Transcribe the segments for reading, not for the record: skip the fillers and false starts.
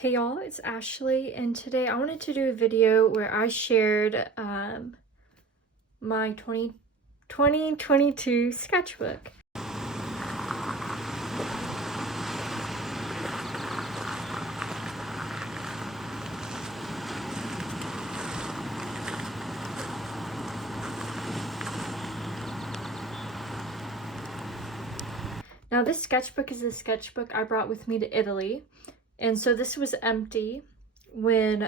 Hey y'all, it's Ashley, and today I wanted to do a video where I shared my 2022 sketchbook. Now this sketchbook is a sketchbook I brought with me to Italy, and so this was empty when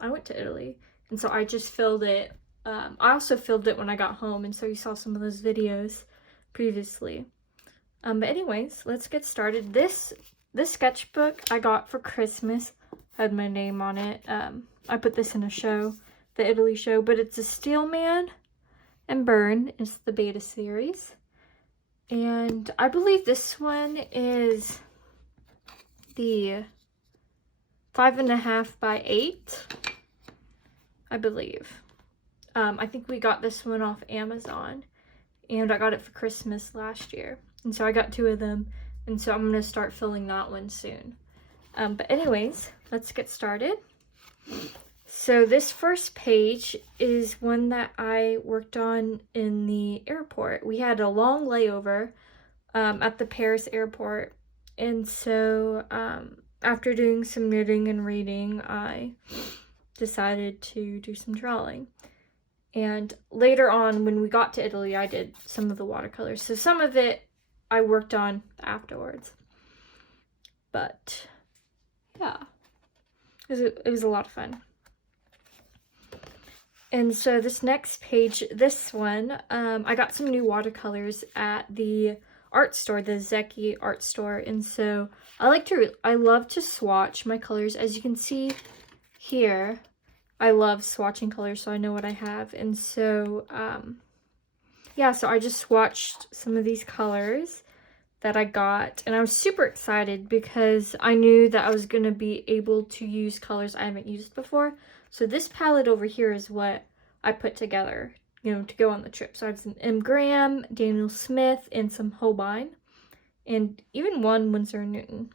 I went to Italy, and so I just filled it. I also filled it when I got home, and so you saw some of those videos previously. But anyways, let's get started. This sketchbook I got for Christmas, had my name on it. I put this in a show, the Italy show, but it's a Steelman and Burn. It's the beta series. And I believe this one is the 5.5 by 8, I believe. I think we got this one off Amazon, and I got it for Christmas last year. And so I got 2 of them, and so I'm going to start filling that one soon. But anyways, let's get started. So this first page is one that I worked on in the airport. We had a long layover at the Paris airport, and so after doing some knitting and reading, I decided to do some drawing. And later on, when we got to Italy, I did some of the watercolors. So some of it I worked on afterwards. But yeah, it was a lot of fun. And so this next page, this one, I got some new watercolors at the art store, the Zecchi art store. And so I love to swatch my colors. As you can see here, I love swatching colors, so I know what I have. And so, yeah, so I just swatched some of these colors that I got. And I was super excited because I knew that I was going to be able to use colors I haven't used before. So this palette over here is what I put together, you know, to go on the trip. So I have some M. Graham, Daniel Smith, and some Holbein, and even one Winsor & Newton.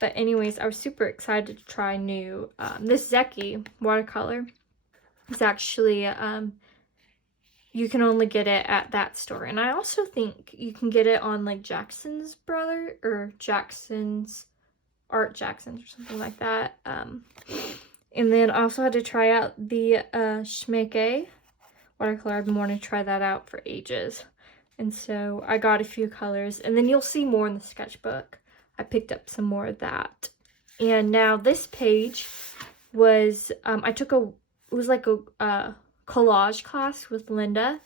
But anyways, I was super excited to try new. This Zecchi watercolor is actually, you can only get it at that store. And I also think you can get it on like Jackson's or Jackson's or something like that. And then I also had to try out the Schmecke watercolor. I've been wanting to try that out for ages. And so I got a few colors. And then you'll see more in the sketchbook. I picked up some more of that. And now this page was, it was like a collage class with Linda.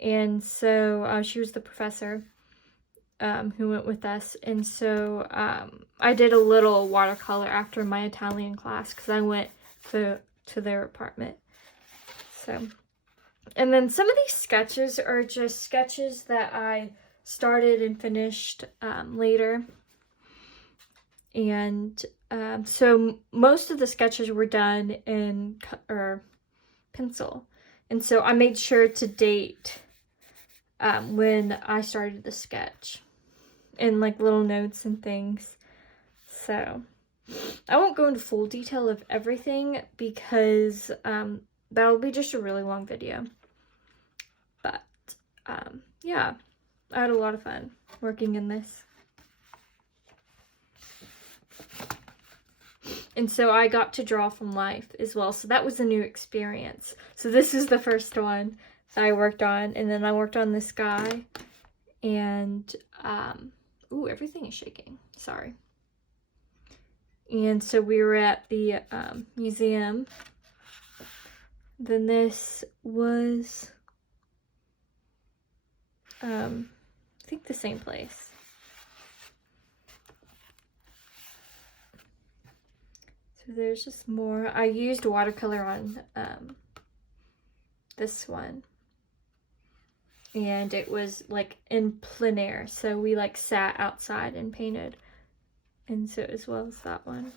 And so she was the professor who went with us. And so I did a little watercolor after my Italian class because I went to their apartment. So, and then some of these sketches are just sketches that I started and finished later. And so most of the sketches were done in pencil. And so I made sure to date when I started the sketch, and like little notes and things. So I won't go into full detail of everything because that'll be just a really long video. But yeah, I had a lot of fun working in this. And so I got to draw from life as well. So that was a new experience. So this is the first one that I worked on. And then I worked on this guy. And, ooh, everything is shaking. Sorry. And so we were at the museum. Then this was, I think the same place. So there's just more. I used watercolor on this one. And it was like in plein air. So we like sat outside and painted. And so as well as that one.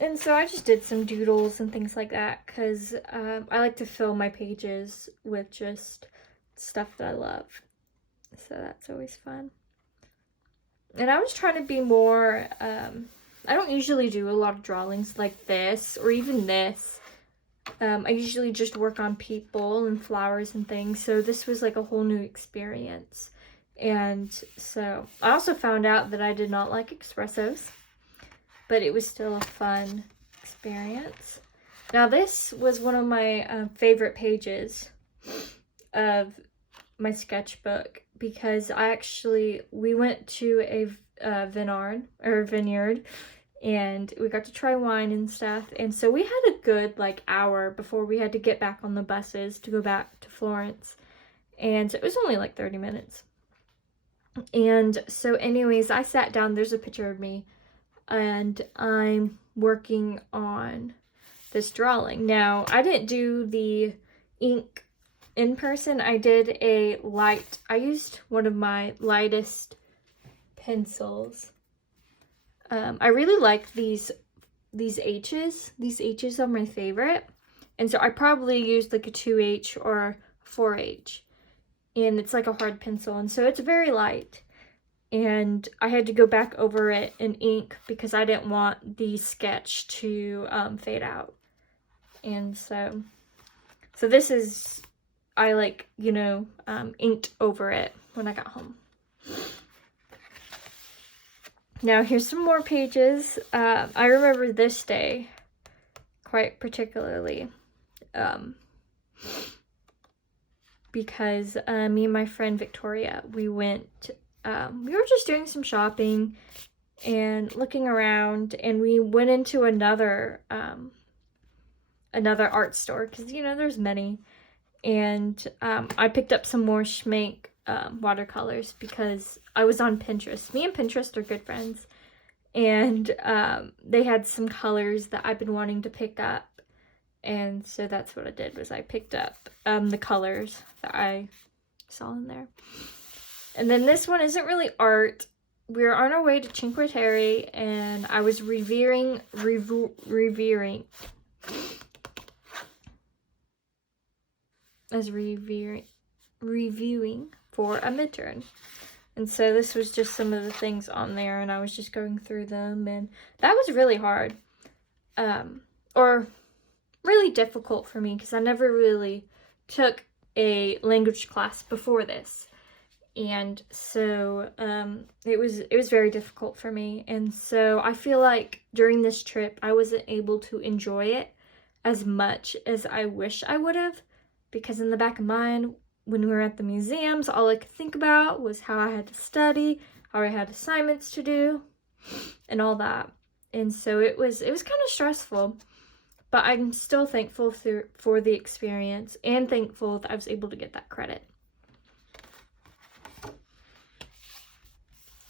And And so I just did some doodles and things like that because I like to fill my pages with just stuff that I love. So that's always fun. And I was trying to be more, I don't usually do a lot of drawings like this or even this. I usually just work on people and flowers and things. So this was like a whole new experience. And so I also found out that I did not like espressos, but it was still a fun experience. Now this was one of my favorite pages of my sketchbook because we went to a vineyard and we got to try wine and stuff. And so we had a good like hour before we had to get back on the buses to go back to Florence. And it was only like 30 minutes. And so anyways, I sat down, there's a picture of me, and I'm working on this drawing. Now, I didn't do the ink in person. I used one of my lightest pencils. I really like these H's. These H's are my favorite. And so I probably used like a 2H or 4H. And it's like a hard pencil, and so it's very light. And I had to go back over it in ink because I didn't want the sketch to fade out. And so this is, I like, inked over it when I got home. Now here's some more pages. I remember this day quite particularly. Because me and my friend Victoria, we were just doing some shopping and looking around, and we went into another art store because there's many, and I picked up some more Schmink watercolors because I was on Pinterest. Me and Pinterest are good friends, and they had some colors that I've been wanting to pick up. And so that's what I did, was I picked up the colors that I saw in there. And then this one isn't really art. We're on our way to Cinque Terre, and I was reviewing for a midterm. And so this was just some of the things on there, and I was just going through them, and that was really hard. Or really difficult for me because I never really took a language class before this, and so it was very difficult for me. And so I feel like during this trip I wasn't able to enjoy it as much as I wish I would have, because in the back of mind when we were at the museums, all I could think about was how I had to study, how I had assignments to do, and all that. And so it was kind of stressful. But I'm still thankful for the experience, and thankful that I was able to get that credit.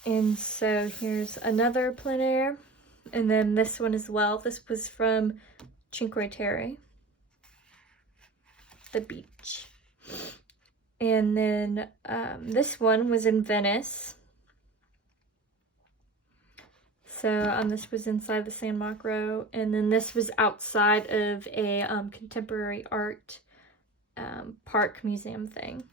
And so here's another plein air. And then this one as well. This was from Cinque Terre, the beach. And then this one was in Venice. So this was inside the San Marco, and then this was outside of a contemporary art park museum thing.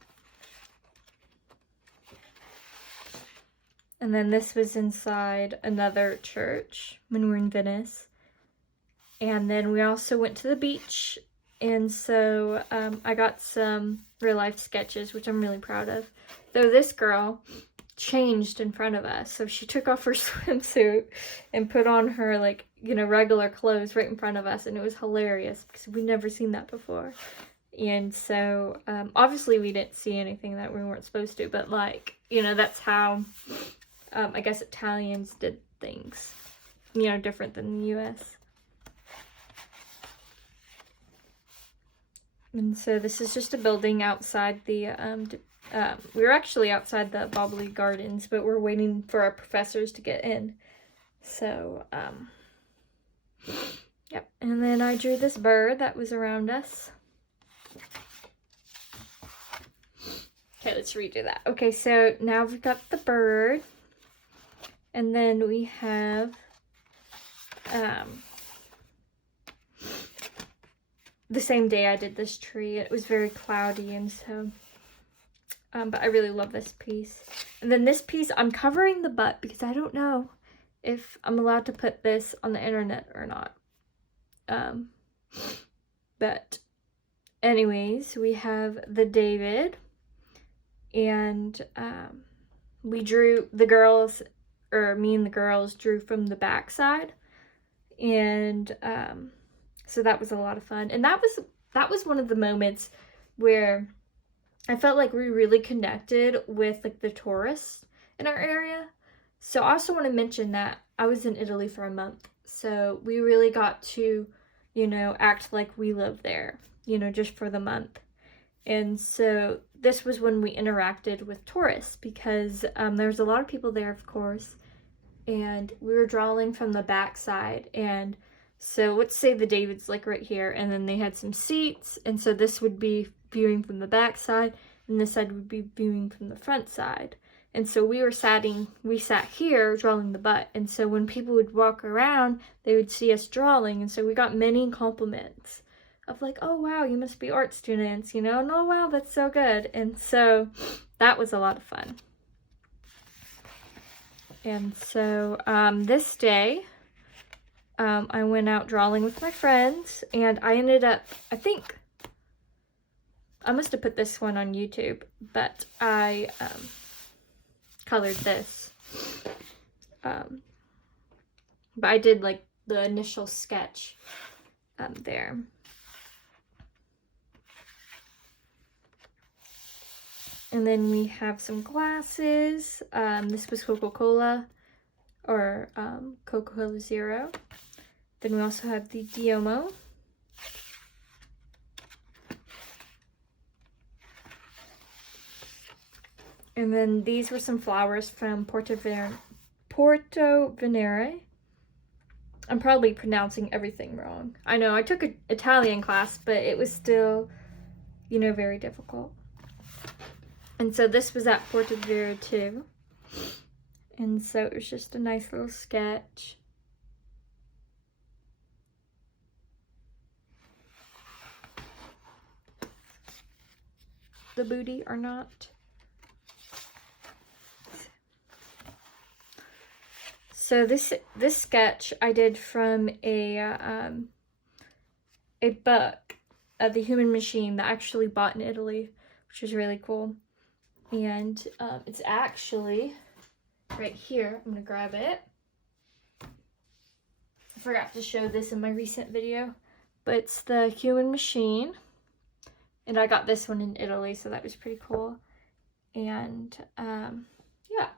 And then this was inside another church when we were in Venice. And then we also went to the beach, and so I got some real life sketches, which I'm really proud of. Though this girl changed in front of us, so she took off her swimsuit and put on her regular clothes right in front of us, and it was hilarious because we'd never seen that before. And so obviously we didn't see anything that we weren't supposed to, but that's how I guess Italians did things, different than the US. And so this is just a building outside the we were actually outside the Bobbly Gardens, but we're waiting for our professors to get in. So, yep. And then I drew this bird that was around us. Okay, let's redo that. Okay, so now we've got the bird. And then we have the same day I did this tree. It was very cloudy, and so, but I really love this piece. And then this piece, I'm covering the butt because I don't know if I'm allowed to put this on the internet or not. But anyways, we have the David, and we drew, the girls, or me and the girls drew from the back side, and so that was a lot of fun. And that was one of the moments where I felt like we really connected with like the tourists in our area. So I also want to mention that I was in Italy for a month, so we really got to, you know, act like we lived there, you know, just for the month. And so this was when we interacted with tourists, because there's a lot of people there, of course, and we were drawing from the back side. And so let's say the David's like right here, and then they had some seats, and so this would be viewing from the back side, and this side would be viewing from the front side. And so we sat here drawing the butt, and so when people would walk around, they would see us drawing, and so we got many compliments of like, oh wow, you must be art students, you know, and oh wow, that's so good. And so that was a lot of fun. And so this day, I went out drawing with my friends, and I ended up, I think, I must have put this one on YouTube, but I colored this. But I did like the initial sketch there. And then we have some glasses. This was Coca-Cola, or Coca-Cola Zero. Then we also have the Diomo. And then these were some flowers from Porto Venere. I'm probably pronouncing everything wrong. I know, I took an Italian class, but it was still, you know, very difficult. And so this was at Porto Venere too. And so it was just a nice little sketch. The booty or not. So this sketch I did from a book, The Human Machine, that I actually bought in Italy, which was really cool. And it's actually right here. I'm gonna grab it. I forgot to show this in my recent video, but it's The Human Machine, and I got this one in Italy, so that was pretty cool. And yeah.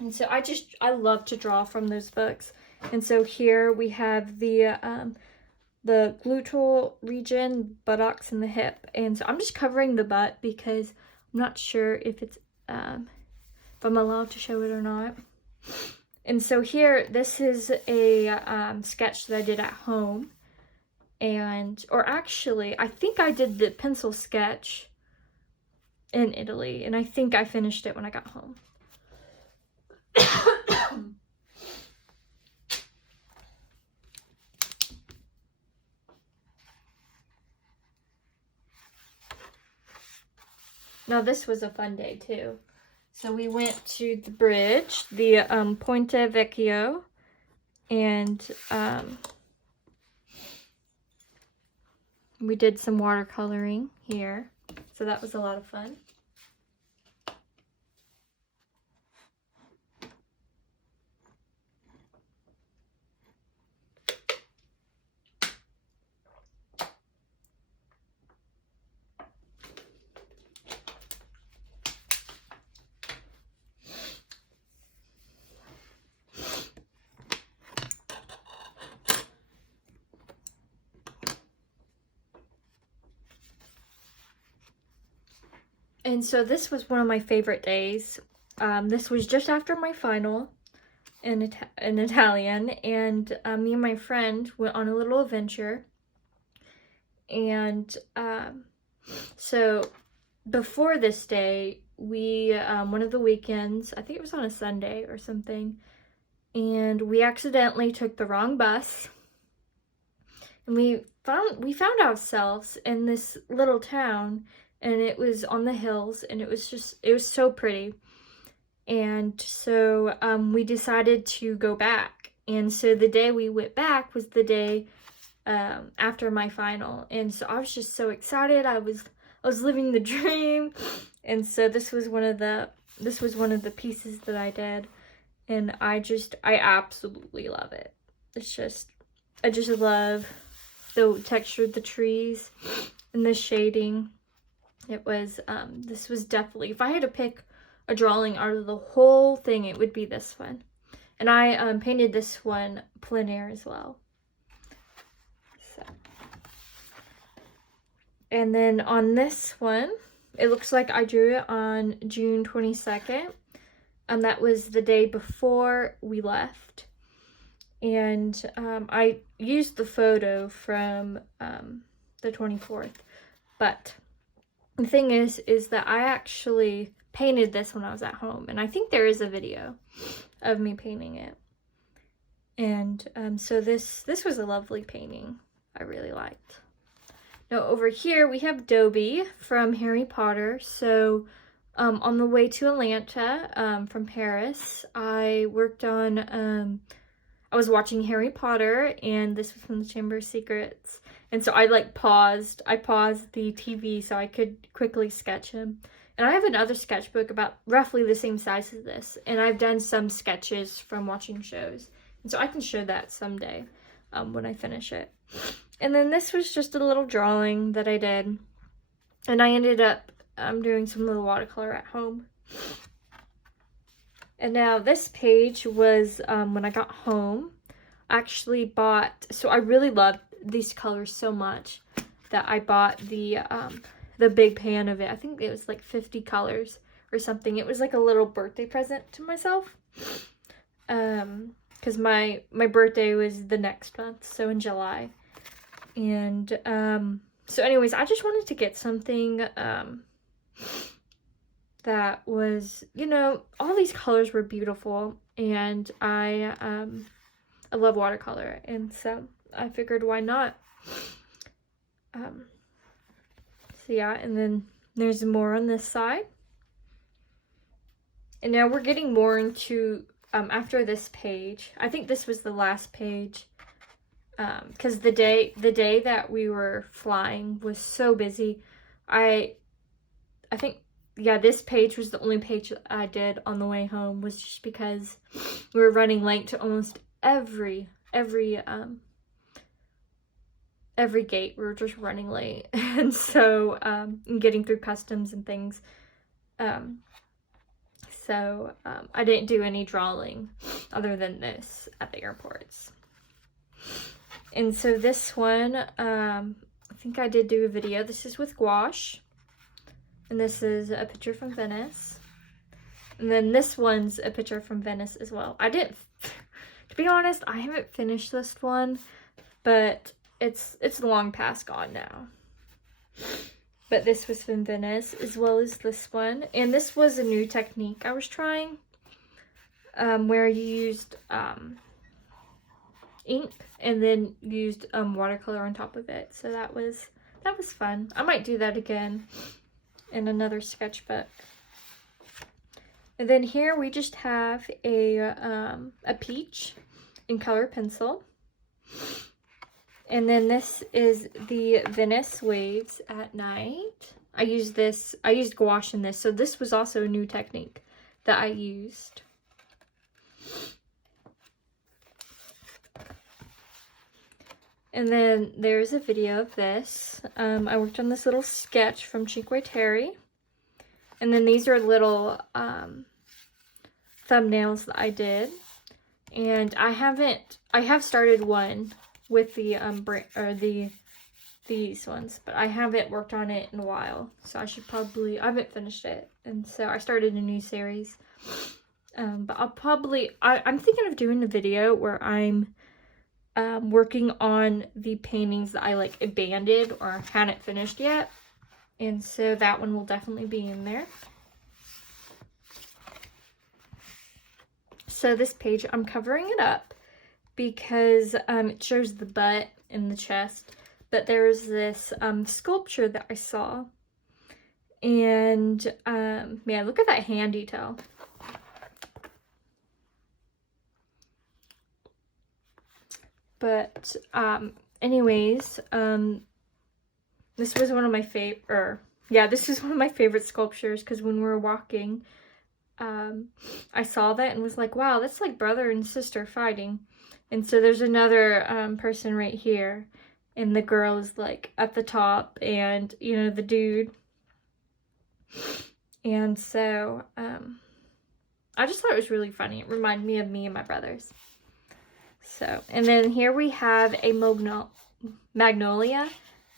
And so I love to draw from those books. And so here we have the gluteal region, buttocks, and the hip. And so I'm just covering the butt because I'm not sure if it's if I'm allowed to show it or not. And so here, this is a sketch that I did at home. Or actually, I think I did the pencil sketch in Italy, and I think I finished it when I got home. Now this was a fun day too. So we went to the bridge, the Ponte Vecchio, and we did some watercoloring here. So that was a lot of fun. And so this was one of my favorite days. This was just after my final in Italian, and me and my friend went on a little adventure. And so before this day, we, one of the weekends, I think it was on a Sunday or something, and we accidentally took the wrong bus. And we found ourselves in this little town, and it was on the hills, and it was so pretty. And so we decided to go back. And so the day we went back was the day after my final. And so I was just so excited. I was living the dream. And so this was one of the pieces that I did. And I absolutely love it. I just love the texture of the trees and the shading. This was definitely, if I had to pick a drawing out of the whole thing, it would be this one. And I painted this one plein air as well. So. And then on this one, it looks like I drew it on June 22nd. And that was the day before we left. And I used the photo from the 24th. But the thing is that I actually painted this when I was at home. And I think there is a video of me painting it. And so this was a lovely painting. I really liked. Now over here we have Dobby from Harry Potter. So on the way to Atlanta from Paris, I worked on, I was watching Harry Potter, and this was from the Chamber of Secrets. And so I paused the TV so I could quickly sketch him. And I have another sketchbook about roughly the same size as this. And I've done some sketches from watching shows. And so I can show that someday when I finish it. And then this was just a little drawing that I did. And I ended up doing some little watercolor at home. And now this page was when I got home. I actually bought, so I really loved these colors so much that I bought the big pan of it. I think it was like 50 colors or something. It was like a little birthday present to myself. Because my birthday was the next month, so in July. And so anyways, I just wanted to get something that was, you know, all these colors were beautiful, and I love watercolor, and so I figured why not. So yeah, and then there's more on this side. And now we're getting more into, after this page, I think this was the last page, because the day that we were flying was so busy. I think, yeah, this page was the only page that I did on the way home, was just because we were running late to almost every gate. We were just running late. And so getting through customs and things. So I didn't do any drawing other than this at the airports. And so this one, I think I did do a video. This is with gouache. And this is a picture from Venice. And then this one's a picture from Venice as well. I didn't, to be honest, I haven't finished this one, but it's long past gone now. But this was from Venice, as well as this one. And this was a new technique I was trying, where I used ink and then used watercolor on top of it. So that was fun. I might do that again in another sketchbook. And then here we just have a peach in color pencil. And then this is the Venice waves at night. I used gouache in this, so this was also a new technique that I used. And then there's a video of this. I worked on this little sketch from Cinque Terre. And then these are little thumbnails that I did. And I have started one with the these ones, but I haven't worked on it in a while, so I haven't finished it, and so I started a new series. But I'm thinking of doing a video where I'm working on the paintings that I abandoned or hadn't finished yet, and so that one will definitely be in there. So this page, I'm covering it up because it shows the butt in the chest. But there's this sculpture that I saw. And man, look at that hand detail. But anyways, this was one of my this is one of my favorite sculptures, because when we were walking, I saw that and was like, wow, that's like brother and sister fighting. And so there's another person right here, and the girl is like at the top, and you know, the dude. And so I just thought it was really funny. It reminded me of me and my brothers. So, and then here we have a magnolia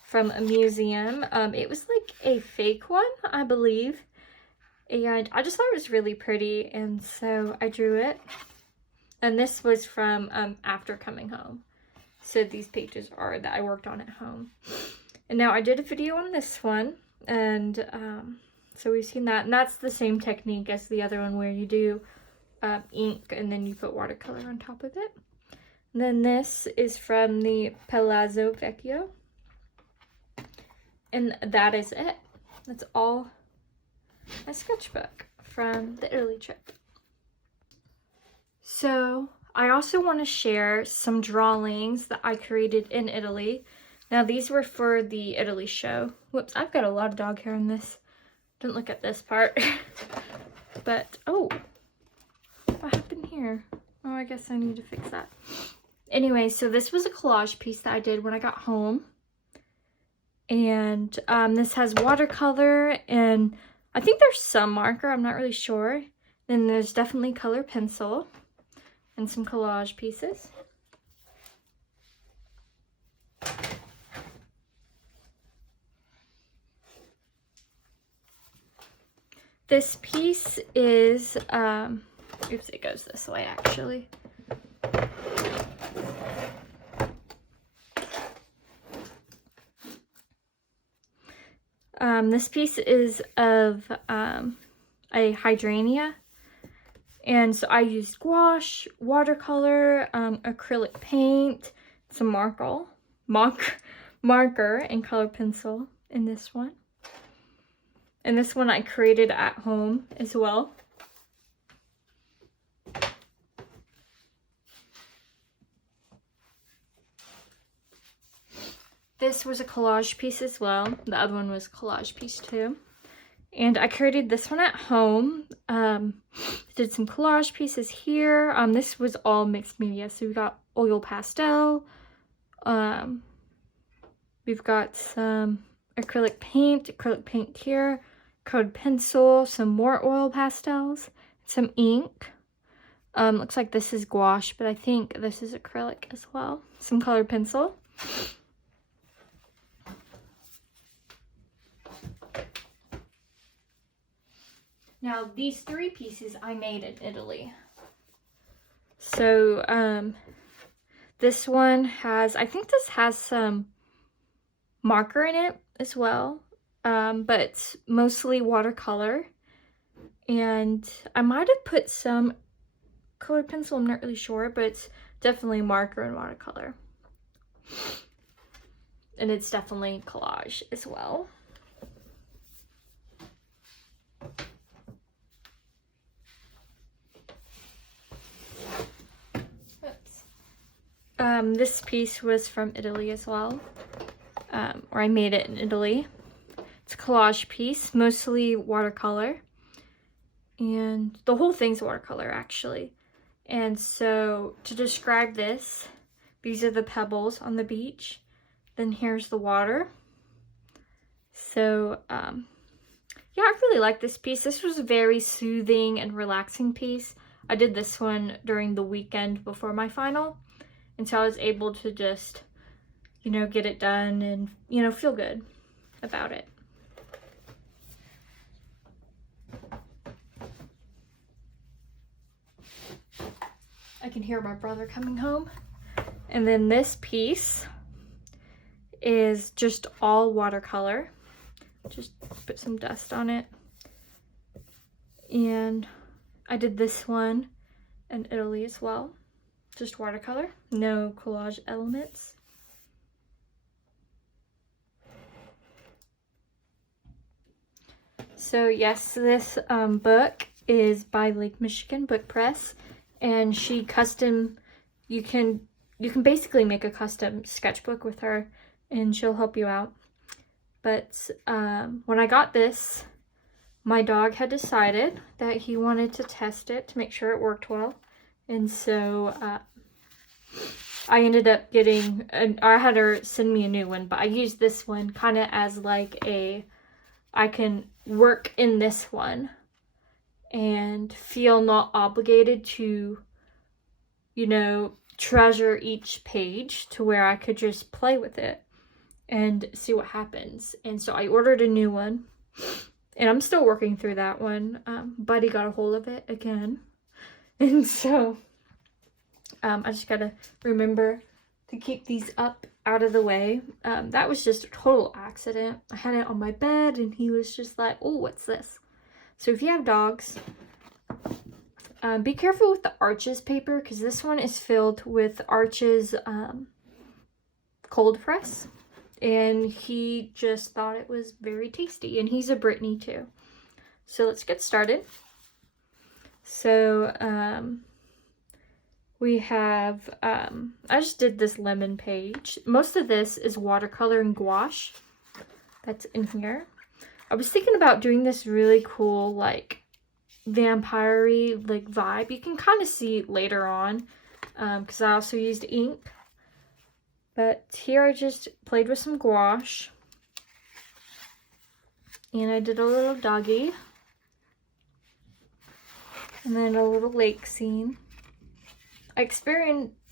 from a museum. It was like a fake one, I believe. And I just thought it was really pretty, and so I drew it. And this was from after coming home. So these pages are that I worked on at home. And now I did a video on this one, and so we've seen that. And that's the same technique as the other one, where you do ink and then you put watercolor on top of it. And then this is from the Palazzo Vecchio. And that is it. That's all my sketchbook from the Italy trip. So I also want to share some drawings that I created in Italy. Now these were for the Italy show. Whoops, I've got a lot of dog hair in this. Didn't look at this part. But, oh, what happened here? Oh, I guess I need to fix that. Anyway, so this was a collage piece that I did when I got home. And this has watercolor, and I think there's some marker, I'm not really sure. Then there's definitely color pencil and some collage pieces. This piece is, oops, it goes this way actually. This piece is of a hydrangea, and so I used gouache, watercolor, acrylic paint, some marker, and color pencil in this one. And this one I created at home as well. This was a collage piece as well. The other one was a collage piece too. And I created this one at home. Did some collage pieces here. This was all mixed media. So we got oil pastel. We've got some acrylic paint here, colored pencil, some more oil pastels, some ink. Looks like this is gouache, but I think this is acrylic as well. Some colored pencil. Now, these three pieces I made in Italy. So, this one has, I think this has some marker in it as well, but it's mostly watercolor. And I might have put some colored pencil, I'm not really sure, but it's definitely marker and watercolor. And it's definitely collage as well. This piece was from Italy as well, or I made it in Italy. It's a collage piece, mostly watercolor, and the whole thing's watercolor actually. And so to describe this, these are the pebbles on the beach, then here's the water. So yeah, I really like this piece. This was a very soothing and relaxing piece. I did this one during the weekend before my final. And so I was able to just, you know, get it done and, you know, feel good about it. I can hear my brother coming home. And then this piece is just all watercolor. Just put some dust on it. And I did this one in Italy as well. Just watercolor, no collage elements. So yes, this book is by Lake Michigan Book Press, and she custom, you can basically make a custom sketchbook with her, and she'll help you out. But when I got this, my dog had decided that he wanted to test it to make sure it worked well, and so I ended up getting, I had her send me a new one, but I used this one kind of as like I can work in this one and feel not obligated to, you know, treasure each page, to where I could just play with it and see what happens. And so I ordered a new one, and I'm still working through that one. Buddy got a hold of it again, and so I just gotta remember to keep these up out of the way. That was just a total accident. I had it on my bed, and he was just like, oh, what's this? So if you have dogs, be careful with the Arches paper, because this one is filled with Arches cold press, and he just thought it was very tasty, and he's a Brittany too. So let's get started. So we have, I just did this lemon page. Most of this is watercolor and gouache that's in here. I was thinking about doing this really cool, like, vampire-y, like, vibe. You can kind of see later on, because I also used ink. But here I just played with some gouache. And I did a little doggy. And then a little lake scene. I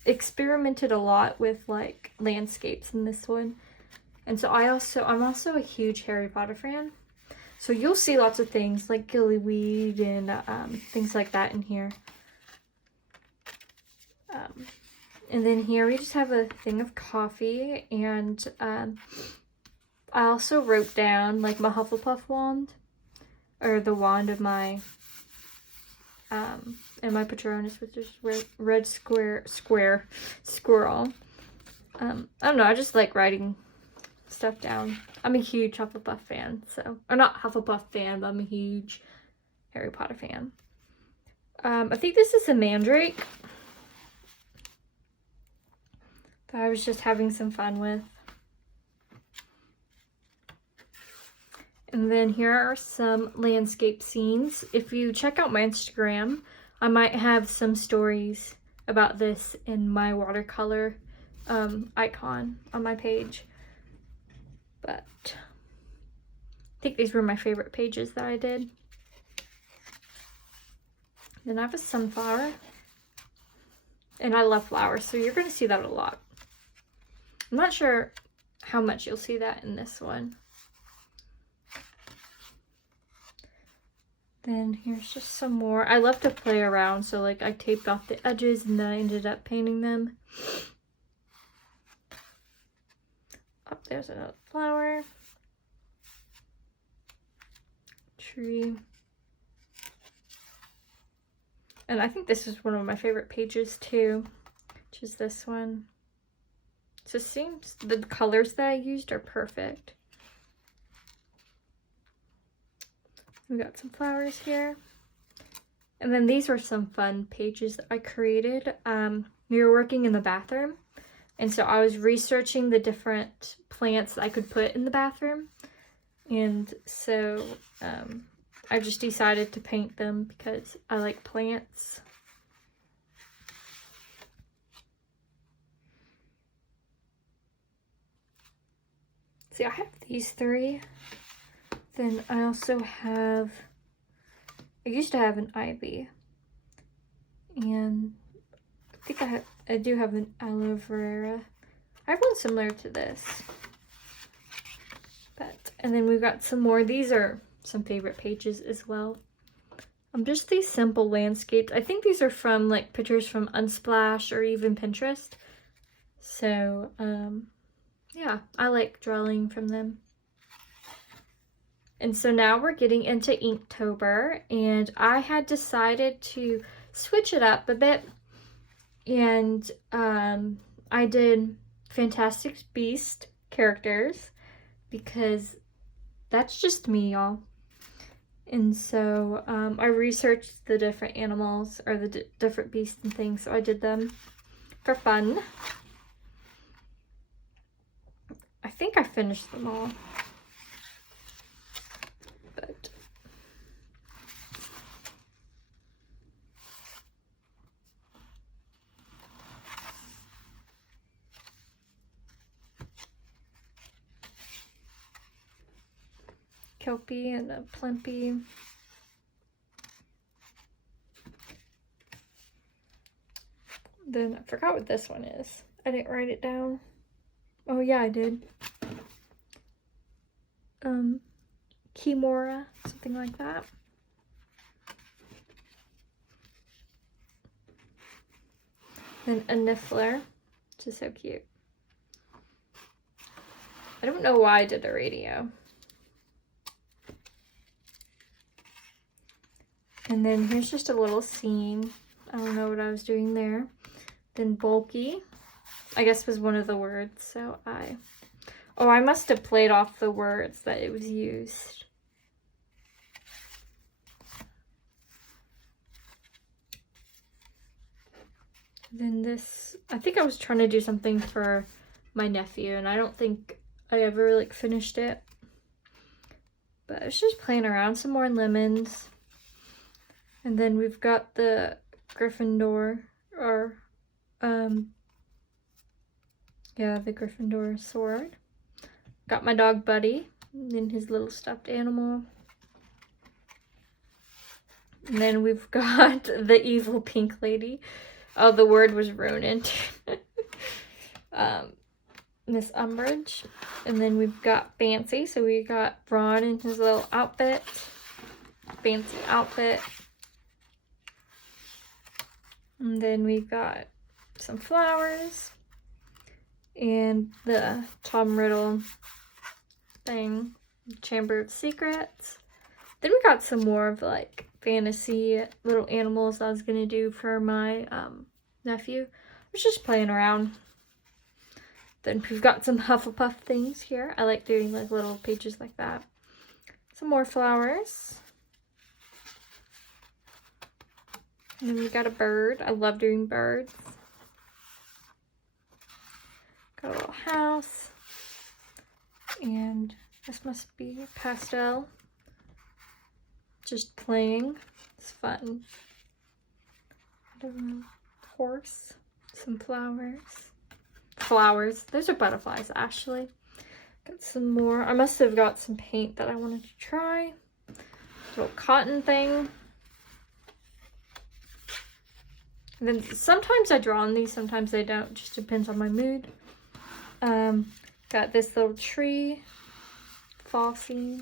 experimented a lot with like landscapes in this one, and so I'm also a huge Harry Potter fan, so you'll see lots of things like gillyweed and things like that in here. And then here we just have a thing of coffee, and I also wrote down like my Hufflepuff wand, or the wand of my and my Patronus, which is red square squirrel. I don't know, I just like writing stuff down. I'm a huge Hufflepuff fan, so, or not Hufflepuff fan, but I'm a huge Harry Potter fan. I think this is a mandrake that I was just having some fun with. And then here are some landscape scenes. If you check out my Instagram, I might have some stories about this in my watercolor icon on my page. But I think these were my favorite pages that I did. Then I have a sunflower. And I love flowers, so you're going to see that a lot. I'm not sure how much you'll see that in this one. Then here's just some more. I love to play around, so like I taped off the edges and then I ended up painting them. Oh, there's another flower. Tree. And I think this is one of my favorite pages too, which is this one. So it seems the colors that I used are perfect. We got some flowers here. And then these were some fun pages that I created. We were working in the bathroom, and so I was researching the different plants that I could put in the bathroom. And so I just decided to paint them because I like plants. See, I have these three. Then I also have, I used to have an ivy, and I think I do have an aloe vera. I have one similar to this. And then we've got some more. These are some favorite pages as well. Just these simple landscapes. I think these are from like pictures from Unsplash or even Pinterest. So, yeah, I like drawing from them. And so now we're getting into Inktober, and I had decided to switch it up a bit, and I did Fantastic Beast characters because that's just me, y'all. And so I researched the different animals or the different beasts and things, so I did them for fun. I think I finished them all. But Kelpie and a Plimpy. Then I forgot what this one is. I didn't write it down. Oh yeah, I did. Kimora, something like that. Then a Niffler, which is so cute. I don't know why I did a radio. And then here's just a little scene. I don't know what I was doing there. Then bulky, I guess was one of the words, so I must have played off the words that it was used. Then this, I think I was trying to do something for my nephew, and I don't think I ever like finished it. But I was just playing around. Some more lemons. And then we've got the Gryffindor, or yeah, the Gryffindor sword. Got my dog Buddy, and then his little stuffed animal. And then we've got the evil pink lady. Oh, the word was ruined. Miss Umbridge. And then we've got Fancy. So we got Ron in his little outfit. Fancy outfit. And then we've got some flowers. And the Tom Riddle thing. Chamber of Secrets. Then we got some more of like fantasy little animals I was gonna do for my nephew. I was just playing around. Then we've got some Hufflepuff things here. I like doing like little pages like that. Some more flowers. And then we got a bird. I love doing birds. Got a little house. And this must be pastel. Just playing. It's fun. I don't know. Horse. Some flowers. Flowers. Those are butterflies, actually. Got some more. I must have got some paint that I wanted to try. Little cotton thing. And then sometimes I draw on these, sometimes I don't. Just depends on my mood. Got this little tree. Fall scene.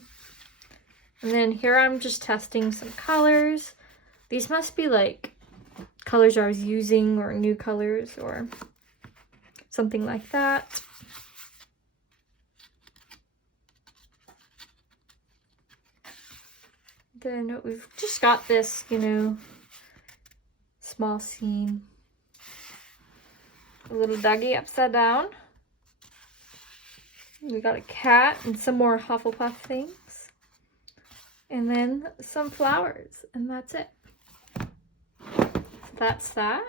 And then here I'm just testing some colors. These must be like colors I was using or new colors or something like that. Then we've just got this, you know, small scene. A little doggy upside down. We got a cat and some more Hufflepuff things. And then some flowers, and that's it. That's that.